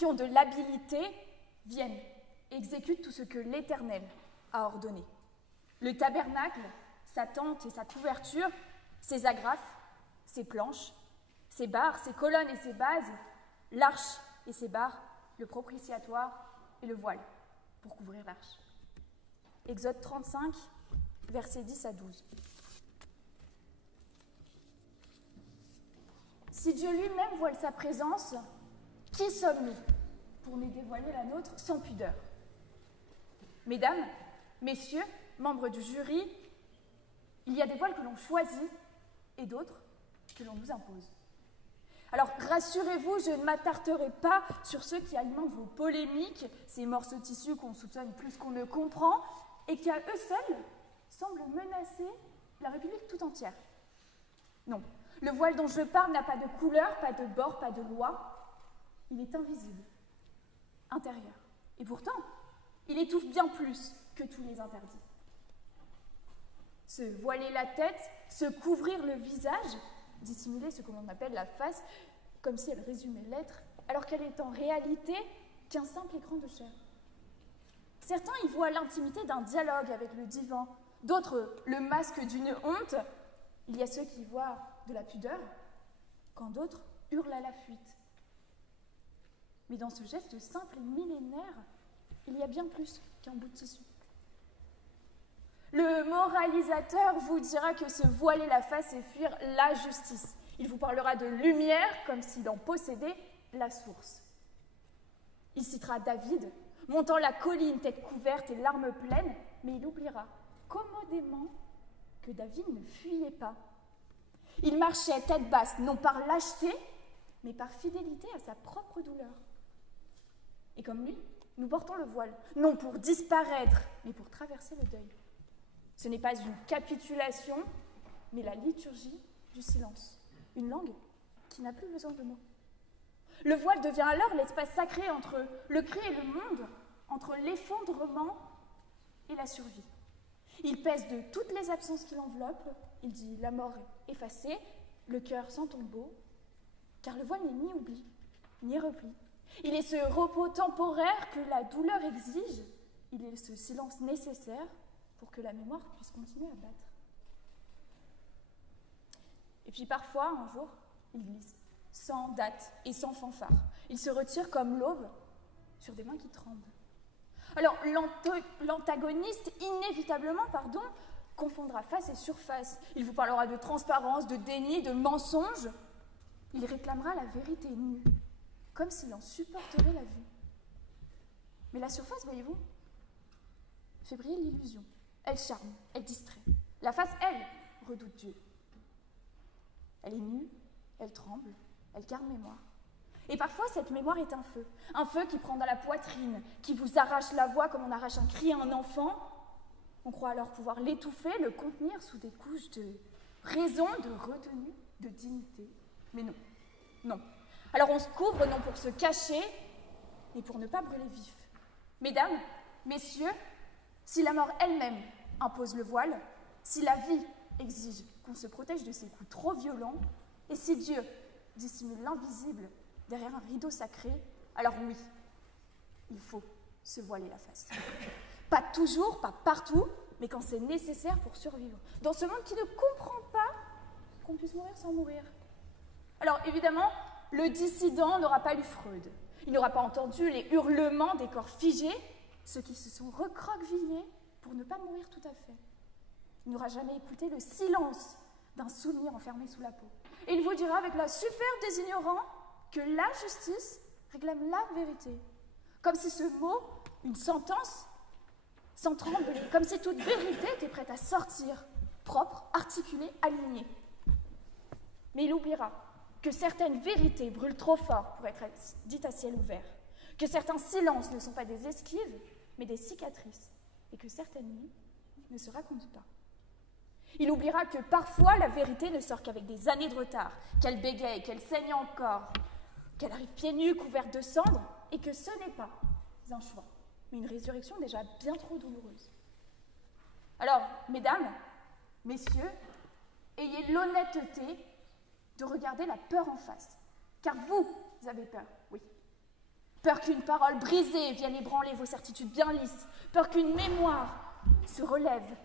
qui ont de l'habilité, viennent et exécutent tout ce que l'Éternel a ordonné. Le tabernacle, sa tente et sa couverture, ses agrafes, ses planches, ses barres, ses colonnes et ses bases, l'arche et ses barres, le propitiatoire et le voile pour couvrir l'arche. Exode 35, versets 10 à 12. Si Dieu lui-même voile sa présence, qui sommes-nous pour nous dévoiler la nôtre sans pudeur? Mesdames, messieurs, membres du jury, il y a des voiles que l'on choisit et d'autres que l'on nous impose. Alors rassurez-vous, je ne m'attarderai pas sur ceux qui alimentent vos polémiques, ces morceaux de tissu qu'on soupçonne plus qu'on ne comprend et qui à eux seuls semblent menacer la République tout entière. Non, le voile dont je parle n'a pas de couleur, pas de bord, pas de loi. Il est invisible, intérieur. Et pourtant, il étouffe bien plus que tous les interdits. Se voiler la tête, se couvrir le visage, dissimuler ce que l'on appelle la face, comme si elle résumait l'être, alors qu'elle est en réalité qu'un simple écran de chair. Certains y voient l'intimité d'un dialogue avec le divin, d'autres le masque d'une honte. Il y a ceux qui voient de la pudeur, quand d'autres hurlent à la fuite. Mais dans ce geste simple et millénaire, il y a bien plus qu'un bout de tissu. Le moralisateur vous dira que se voiler la face et fuir la justice. Il vous parlera de lumière comme s'il en possédait la source. Il citera David, montant la colline, tête couverte et larmes pleines, mais il oubliera commodément que David ne fuyait pas. Il marchait tête basse, non par lâcheté, mais par fidélité à sa propre douleur. Et comme lui, nous portons le voile, non pour disparaître, mais pour traverser le deuil. Ce n'est pas une capitulation, mais la liturgie du silence. Une langue qui n'a plus besoin de mots. Le voile devient alors l'espace sacré entre le cri et le monde, entre l'effondrement et la survie. Il pèse de toutes les absences qui l'enveloppent. Il dit la mort effacée, le cœur sans tombeau, car le voile n'est ni oubli, ni repli. Il est ce repos temporaire que la douleur exige. Il est ce silence nécessaire pour que la mémoire puisse continuer à battre. Et puis parfois, un jour, il glisse, sans date et sans fanfare. Il se retire comme l'aube sur des mains qui tremblent. Alors, l'antagoniste, inévitablement, confondra face et surface. Il vous parlera de transparence, de déni, de mensonge. Il réclamera la vérité nue, comme s'il en supporterait la vue. Mais la surface, voyez-vous, fait briller l'illusion. Elle charme, elle distrait. La face, elle, redoute Dieu. Elle est nue, elle tremble, elle garde mémoire. Et parfois, cette mémoire est un feu qui prend dans la poitrine, qui vous arrache la voix comme on arrache un cri à un enfant. On croit alors pouvoir l'étouffer, le contenir sous des couches de raison, de retenue, de dignité. Mais non, non. Alors on se couvre non pour se cacher, mais pour ne pas brûler vif. Mesdames, messieurs, si la mort elle-même impose le voile, si la vie exige qu'on se protège de ces coups trop violents, et si Dieu dissimule l'invisible derrière un rideau sacré, alors oui, il faut se voiler la face. Pas toujours, pas partout, mais quand c'est nécessaire pour survivre. Dans ce monde qui ne comprend pas qu'on puisse mourir sans mourir. Alors évidemment, le dissident n'aura pas lu Freud. Il n'aura pas entendu les hurlements des corps figés, ceux qui se sont recroquevillés pour ne pas mourir tout à fait. Il n'aura jamais écouté le silence d'un souvenir enfermé sous la peau. Et il vous dira avec la superbe des ignorants que la justice réclame la vérité. Comme si ce mot, une sentence, sans trembler, comme si toute vérité était prête à sortir, propre, articulée, alignée. Mais il oubliera que certaines vérités brûlent trop fort pour être dites à ciel ouvert, que certains silences ne sont pas des esquives, mais des cicatrices, et que certaines nuits ne se racontent pas. Il oubliera que parfois la vérité ne sort qu'avec des années de retard, qu'elle bégaye, qu'elle saigne encore, qu'elle arrive pieds nus, couverte de cendres, et que ce n'est pas un choix, mais une résurrection déjà bien trop douloureuse. Alors, mesdames, messieurs, ayez l'honnêteté de regarder la peur en face, car vous avez peur, oui. Peur qu'une parole brisée vienne ébranler vos certitudes bien lisses. Peur qu'une mémoire se relève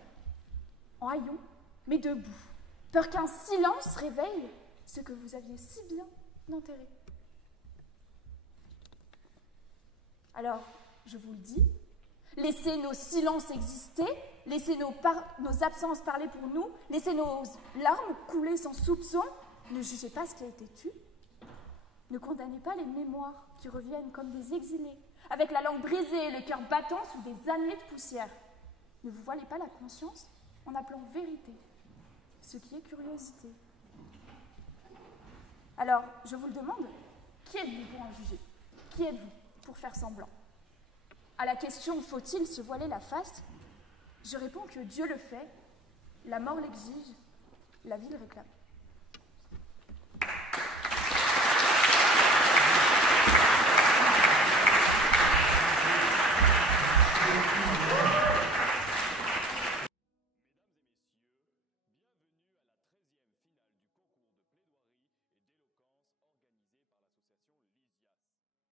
en haillons, mais debout. Peur qu'un silence réveille ce que vous aviez si bien enterré. Alors, je vous le dis, laissez nos silences exister, laissez nos absences parler pour nous, laissez nos larmes couler sans soupçon. Ne jugez pas ce qui a été tu. Ne condamnez pas les mémoires qui reviennent comme des exilés, avec la langue brisée et le cœur battant sous des années de poussière. Ne vous voilez pas la conscience en appelant vérité ce qui est curiosité. Alors, je vous le demande, qui êtes-vous pour en juger? Qui êtes-vous pour faire semblant? À la question « faut-il se voiler la face ?» je réponds que Dieu le fait, la mort l'exige, la vie le réclame.